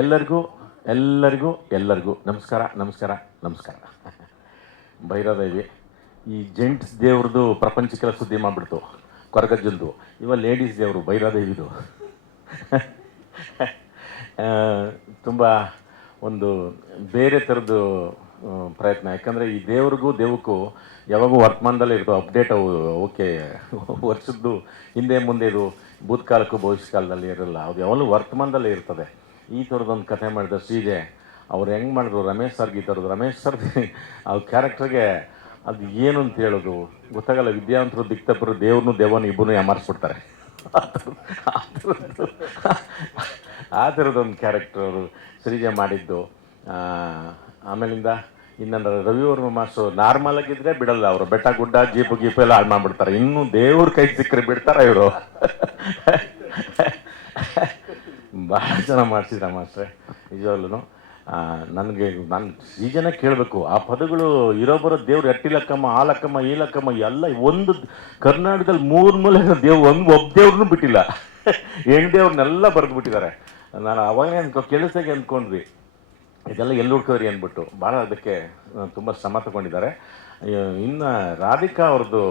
ಎಲ್ಲರಿಗೂ ಎಲ್ಲರಿಗೂ ಎಲ್ಲರಿಗೂ ನಮಸ್ಕಾರ ನಮಸ್ಕಾರ ನಮಸ್ಕಾರ ಭೈರದೇವಿ ಈ ಜೆಂಟ್ಸ್ ದೇವ್ರದ್ದು ಪ್ರಪಂಚಕ್ಕೆಲ್ಲ ಸುದ್ದಿ ಮಾಡಿಬಿಡ್ತು ಕೊರಗಜ್ಜಲ್ದು ಇವ ಲೇಡೀಸ್ ದೇವರು ಭೈರಾದೇವಿದು ತುಂಬ ಒಂದು ಬೇರೆ ಥರದ್ದು ಪ್ರಯತ್ನ ಯಾಕಂದರೆ ಈ ದೇವ್ರಿಗೂ ದೇವಕ್ಕೂ ಯಾವಾಗೂ ವರ್ತಮಾನದಲ್ಲೇ ಇರ್ತೋ ಅಪ್ಡೇಟ್ ಅವು ಓಕೆ ವರ್ಷದ್ದು ಹಿಂದೆ ಮುಂದೆ ಇದು ಭೂತ್ಕಾಲಕ್ಕೂ ಭವಿಷ್ಯಕಾಲದಲ್ಲಿ ಇರಲ್ಲ ಅದು ಯಾವಾಗಲೂ ವರ್ತಮಾನದಲ್ಲೇ ಇರ್ತದೆ ಈ ಥರದೊಂದು ಕಥೆ ಮಾಡಿದ ಸೀರೆ ಅವ್ರು ಹೆಂಗೆ ಮಾಡಿದ್ರು ರಮೇಶ್ ಸರ್ ಈ ರಮೇಶ್ ಸರ್ ಅವ್ರ ಕ್ಯಾರೆಕ್ಟರ್ಗೆ ಅದು ಏನು ಅಂತ ಹೇಳೋದು ಗೊತ್ತಾಗಲ್ಲ ವಿದ್ಯಾವಂತರು ದಿಕ್ತಪ್ಪರು ದೇವ್ರನ್ನೂ ದೇವನು ಇಬ್ಬರು ಯಾರಿಸ್ಬಿಡ್ತಾರೆ ಆ ಥರದೊಂದು ಕ್ಯಾರೆಕ್ಟರ್ ಅವರು ಸೃಜೆ ಮಾಡಿದ್ದು ಆಮೇಲಿಂದ ಇನ್ನೊಂದು ರವಿವರ್ಮ ಮಾಸ್ಟರ್ ನಾರ್ಮಲ್ ಆಗಿದ್ರೆ ಬಿಡಲ್ಲ ಅವರು ಬೆಟ್ಟ ಗುಡ್ಡ ಜೀಪು ಗೀಪು ಎಲ್ಲ ಹಾಳು ಮಾಡಿಬಿಡ್ತಾರೆ ಇನ್ನೂ ದೇವ್ರ ಕೈ ಸಿಕ್ಕರೆ ಬಿಡ್ತಾರೆ ಇವರು ಭಾಳ ಜನ ಮಾಡಿಸಿದ್ರೆ ಮಾಸ್ಟ್ರೆ ನಿಜವಾಗ್ಲೂ ನನಗೆ ನಾನು ಸೀಜನ ಕೇಳಬೇಕು ಆ ಪದಗಳು ಇರೋ ಬರೋ ದೇವ್ರು ಎಟ್ಟಿಲಕ್ಕಮ್ಮ ಆಲಕ್ಕಮ್ಮ ಏಲಕ್ಕಮ್ಮ ಎಲ್ಲ ಒಂದು ಕರ್ನಾಟಕದಲ್ಲಿ ಮೂರು ಮೂಲೆ ದೇವ್ ಒಂದು ಒಬ್ಬ ದೇವ್ರನ್ನೂ ಬಿಟ್ಟಿಲ್ಲ ಹೆಣ್ಣು ದೇವ್ರನ್ನೆಲ್ಲ ಬರೆದು ಬಿಟ್ಟಿದ್ದಾರೆ ನಾನು ಅವಾಗಲೇ ಅನ್ಕೊ ಕೆಲಸಕ್ಕೆ ಅಂದ್ಕೊಂಡ್ವಿ ಇದೆಲ್ಲ ಎಲ್ಲಿ ಹುಡ್ಕೋರಿ ಅಂದ್ಬಿಟ್ಟು ಭಾಳ ಅದಕ್ಕೆ ತುಂಬ ಶ್ರಮ ತಗೊಂಡಿದ್ದಾರೆ ಇನ್ನು ರಾಧಿಕಾ ಅವ್ರದ್ದು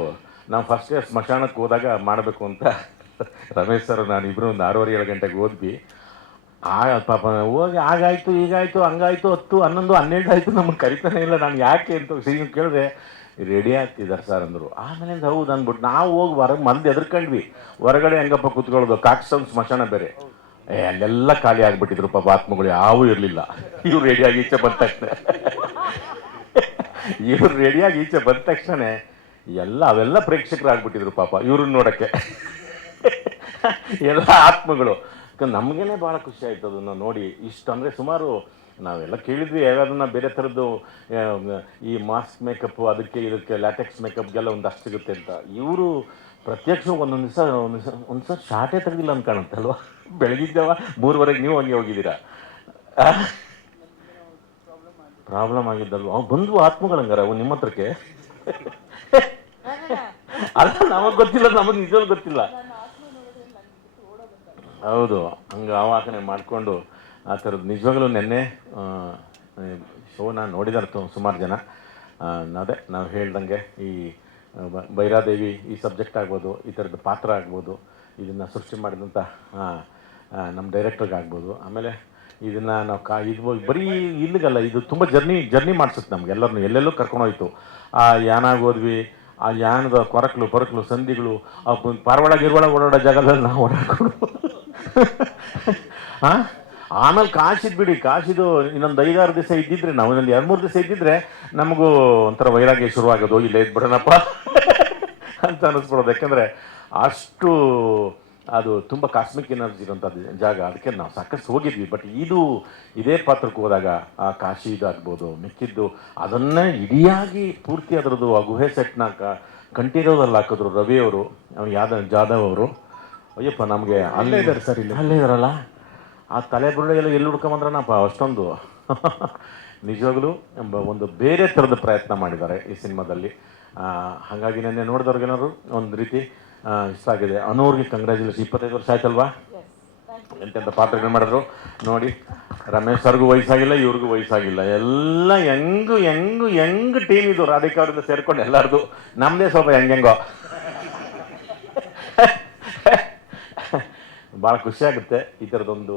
ನಾವು ಫಸ್ಟ್ ಸ್ಮಶಾನಕ್ಕೆ ಹೋದಾಗ ಮಾಡಬೇಕು ಅಂತ ರಮೇಶ್ ಸರ್ ನಾನು ಇಬ್ಬರು ಒಂದು ಆರೂವರೆ ಏಳು ಗಂಟೆಗೆ ಓದ್ವಿ ಆಗ ಪಾಪ ಹೋಗಿ ಆಗಾಯ್ತು ಈಗಾಯ್ತು ಹಂಗಾಯ್ತು ಹತ್ತು ಹನ್ನೊಂದು ಹನ್ನೆರಡು ಆಯಿತು ನಮಗೆ ಕರಿತಾನೆ ಇಲ್ಲ ನಾನು ಯಾಕೆ ಅಂತ ಸೀನು ಕೇಳಿದೆ ರೆಡಿ ಆಗ್ತಿದ್ದಾರೆ ಸರ್ ಅಂದರು ಆಮೇಲೆ ಹೌದು ಅಂದ್ಬಿಟ್ಟು ನಾವು ಹೋಗಿ ಹೊರಗೆ ಮಂದಿ ಎದ್ರಕಂಡ್ವಿ ಹೊರಗಡೆ ಹೆಂಗಪ್ಪ ಕೂತ್ಕೊಳ್ಳೋದು ಕಾಕ್ಸಮ್ ಸ್ಮಶಾನ ಬೇರೆ ಏ ಅಲ್ಲೆಲ್ಲ ಖಾಲಿ ಆಗಿಬಿಟ್ಟಿದ್ರು ಪಾಪ ಆತ್ಮಗಳು ಯಾವೂ ಇರಲಿಲ್ಲ ಇವ್ರು ರೆಡಿಯಾಗಿ ಈಚೆ ಬಂದ ತಕ್ಷಣ ಇವ್ರು ರೆಡಿಯಾಗಿ ಈಚೆ ಬಂದ ತಕ್ಷಣ ಎಲ್ಲ ಅವೆಲ್ಲ ಆಗಿಬಿಟ್ಟಿದ್ರು ಪಾಪ ಇವ್ರನ್ನ ನೋಡೋಕ್ಕೆ ಎಲ್ಲ ಆತ್ಮಗಳು ನಮಗೇನೆ ಭಾಳ ಖುಷಿ ಆಯ್ತು ಅದನ್ನು ನೋಡಿ ಇಷ್ಟು ಅಂದರೆ ಸುಮಾರು ನಾವೆಲ್ಲ ಕೇಳಿದ್ವಿ ಯಾವ್ಯಾವ್ದನ್ನ ಬೇರೆ ಥರದ್ದು ಈ ಮಾಸ್ಕ್ ಮೇಕಪ್ ಅದಕ್ಕೆ ಇದಕ್ಕೆ ಲ್ಯಾಟೆಕ್ಸ್ ಮೇಕಪ್ಗೆಲ್ಲ ಅಷ್ಟು ಸಿಗುತ್ತೆ ಅಂತ ಇವರು ಪ್ರತ್ಯಕ್ಷ ಒಂದೊಂದು ದಿವಸ ಒಂದು ಒಂದು ಸಲ ಶಾರ್ಟೇ ತೆಗೆದಿಲ್ಲ ಅಂತ ಕಾಣುತ್ತಲ್ವ ಬೆಳಗಿದ್ದಾವ ಮೂರುವರೆಗೆ ನೀವು ಹಂಗೆ ಹೋಗಿದ್ದೀರಾ ಪ್ರಾಬ್ಲಮ್ ಆಗಿದ್ದಲ್ವ ಅವ್ ಬಂದ್ವು ಆತ್ಮಗಳಂಗಾರ ಅವು ನಿಮ್ಮ ಹತ್ರಕ್ಕೆ ಅಲ್ಲ ನಮಗ್ ಗೊತ್ತಿಲ್ಲ ನಮಗ್ ನಿಜವಾಗ್ಲೂ ಗೊತ್ತಿಲ್ಲ ಹೌದು ಹಂಗೆ ಆವಾಹನೆ ಮಾಡಿಕೊಂಡು ಆ ಥರದ್ದು ನಿಜವಾಗಲೂ ನಿನ್ನೆ ಶೋನ ನೋಡಿದಾರೆ ಸುಮಾರು ಜನ ಅದೇ ನಾವು ಹೇಳ್ದಂಗೆ ಈ ಭೈರಾದೇವಿ ಈ ಸಬ್ಜೆಕ್ಟ್ ಆಗ್ಬೋದು ಈ ಥರದ ಪಾತ್ರ ಆಗ್ಬೋದು ಇದನ್ನು ಸೃಷ್ಟಿ ಮಾಡಿದಂಥ ನಮ್ಮ ಆಗ್ಬೋದು ಆಮೇಲೆ ಇದನ್ನು ನಾವು ಕಾ ಇದು ಬರೀ ಇಲ್ಲಿಗಲ್ಲ ಇದು ತುಂಬ ಜರ್ನಿ ಜರ್ನಿ ಮಾಡಿಸುತ್ತೆ ನಮ್ಗೆ ಎಲ್ಲರನ್ನು ಎಲ್ಲೆಲ್ಲೂ ಕರ್ಕೊಂಡೋಯ್ತು ಆ ಯಾನಾಗಿ ಹೋದ್ವಿ ಆ ಯಾನದ ಕೊರಕಲು ಪೊರಕಲು ಸಂಧಿಗಳು ಪಾರಿವಾಳ ಗಿರ್ವಾಳ ಓಡಾಡೋ ಜಾಗದಲ್ಲಿ ನಾವು ಓಡಾಡ್ಕೊಂಡು ಆಮೇಲೆ ಕಾಶಿದ್ ಬಿಡಿ ಕಾಶಿದು ಇನ್ನೊಂದು ಐದಾರು ದಿವಸ ಇದ್ದಿದ್ರೆ ನಾವು ಇನ್ನೊಂದು ಎರಡು ಮೂರು ದಿವಸ ಇದ್ದಿದ್ರೆ ನಮಗೂ ಒಂಥರ ವೈರಾಗ್ಯ ಶುರುವಾಗೋದು ಇಲ್ಲ ಇದ್ಬಿಡೋಣಪ್ಪ ಅಂತ ಅನ್ನಿಸ್ಬಿಡೋದು ಯಾಕಂದ್ರೆ ಅಷ್ಟು ಅದು ತುಂಬ ಕಾಸ್ಮಿಕ್ ಎನರ್ಜಿ ಇರೋಂಥದ್ದು ಜಾಗ ಅದಕ್ಕೆ ನಾವು ಸಾಕಷ್ಟು ಹೋಗಿದ್ವಿ ಬಟ್ ಇದು ಇದೇ ಪಾತ್ರಕ್ಕೆ ಹೋದಾಗ ಆ ಕಾಶಿ ಇದಾಗ್ಬೋದು ಮಿಕ್ಕಿದ್ದು ಅದನ್ನೇ ಇಡಿಯಾಗಿ ಪೂರ್ತಿ ಅದರದ್ದು ಆ ಗುಹೆ ಸೆಟ್ನ ಕ ಹಾಕಿದ್ರು ರವಿಯವರು ಯಾದ ಜಾಧವ್ ಅವರು ಅಯ್ಯಪ್ಪ ನಮಗೆ ಅಲ್ಲೇ ಸರಿ ಸರ್ ಇಲ್ಲಿ ಅಲ್ಲೇ ಇದಾರಲ್ಲ ಆ ತಲೆ ಬುರುಡೆಗೆಲ್ಲ ಎಲ್ಲಿ ಹುಡ್ಕೊಂಬಂದ್ರನಪ್ಪ ಅಷ್ಟೊಂದು ನಿಜವಾಗ್ಲೂ ಎಂಬ ಒಂದು ಬೇರೆ ಥರದ ಪ್ರಯತ್ನ ಮಾಡಿದ್ದಾರೆ ಈ ಸಿನಿಮಾದಲ್ಲಿ ಹಾಗಾಗಿ ನೆನ್ನೆ ನೋಡಿದವ್ರಿಗೇನಾದ್ರು ಒಂದು ರೀತಿ ಇಷ್ಟ ಆಗಿದೆ ಅನೋರ್ಗೆ ಕಂಗ್ರ್ಯಾಚುಲೇಷನ್ ಇಪ್ಪತ್ತೈದು ವರ್ಷ ಆಯ್ತಲ್ವಾ ಎಂತೆಂಥ ಪಾತ್ರಗಳು ಮಾಡಿದ್ರು ನೋಡಿ ರಮೇಶ್ ಸರ್ಗೂ ವಯಸ್ಸಾಗಿಲ್ಲ ಇವ್ರಿಗೂ ವಯಸ್ಸಾಗಿಲ್ಲ ಎಲ್ಲ ಹೆಂಗು ಹೆಂಗು ಹೆಂಗ್ ಟೀಮ್ ಇದು ರಾಧಿಕಾ ಅವರಿಂದ ಸೇರ್ಕೊಂಡು ಎಲ್ಲರದು ನಮ್ಮದೇ ಸ್ವಲ್ಪ ಹೆಂಗೆಂಗೋ ಭಾಳ ಖುಷಿಯಾಗುತ್ತೆ ಈ ಥರದೊಂದು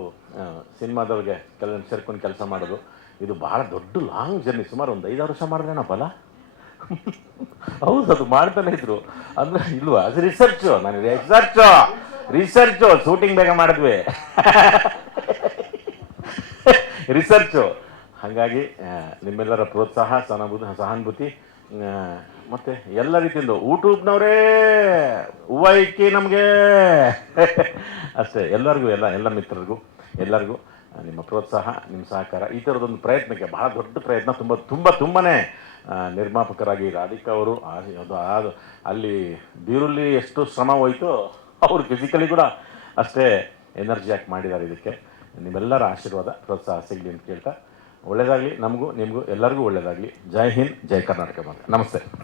ಸಿನಿಮಾದೊಳಗೆ ಕೆಲವೊಂದು ಸೇರ್ಕೊಂಡು ಕೆಲಸ ಮಾಡೋದು ಇದು ಭಾಳ ದೊಡ್ಡ ಲಾಂಗ್ ಜರ್ನಿ ಸುಮಾರು ಒಂದು ಐದಾರು ವರ್ಷ ಮಾಡಿದ್ರೇನ ಬಲ ಹೌದು ಅದು ಮಾಡ್ತಾನೆ ಇದ್ರು ಅಂದ್ರೆ ಇಲ್ವಾ ಅದು ರಿಸರ್ಚು ನಾನು ರಿಸರ್ಚು ರಿಸರ್ಚ್ ಶೂಟಿಂಗ್ ಬೇಗ ಮಾಡಿದ್ವಿ ರಿಸರ್ಚು ಹಾಗಾಗಿ ನಿಮ್ಮೆಲ್ಲರ ಪ್ರೋತ್ಸಾಹ ಸಹಾನುಭೂತಿ ಸಹಾನುಭೂತಿ ಮತ್ತು ಎಲ್ಲ ರೀತಿಯಿಂದ ಯೂಟ್ಯೂಬ್ನವರೇ ಹೂವೈಕಿ ನಮಗೆ ಅಷ್ಟೇ ಎಲ್ಲರಿಗೂ ಎಲ್ಲ ಎಲ್ಲ ಮಿತ್ರರಿಗೂ ಎಲ್ಲರಿಗೂ ನಿಮ್ಮ ಪ್ರೋತ್ಸಾಹ ನಿಮ್ಮ ಸಹಕಾರ ಈ ಥರದೊಂದು ಪ್ರಯತ್ನಕ್ಕೆ ಬಹಳ ದೊಡ್ಡ ಪ್ರಯತ್ನ ತುಂಬ ತುಂಬ ತುಂಬನೇ ನಿರ್ಮಾಪಕರಾಗಿ ರಾಧಿಕಾ ಅವರು ಅದು ಅಲ್ಲಿ ಬೀರುಲ್ಲಿ ಎಷ್ಟು ಶ್ರಮ ಹೋಯಿತು ಅವರು ಫಿಸಿಕಲಿ ಕೂಡ ಅಷ್ಟೇ ಎನರ್ಜಿ ಮಾಡಿದ್ದಾರೆ ಇದಕ್ಕೆ ನಿಮ್ಮೆಲ್ಲರ ಆಶೀರ್ವಾದ ಪ್ರೋತ್ಸಾಹ ಸಿಗಲಿ ಅಂತ ಕೇಳ್ತಾ ಒಳ್ಳೆಯದಾಗಲಿ ನಮಗೂ ನಿಮಗೂ ಎಲ್ಲರಿಗೂ ಒಳ್ಳೆಯದಾಗಲಿ ಜೈ ಹಿಂದ್ ಜೈ ಕರ್ನಾಟಕ ನಮಸ್ತೆ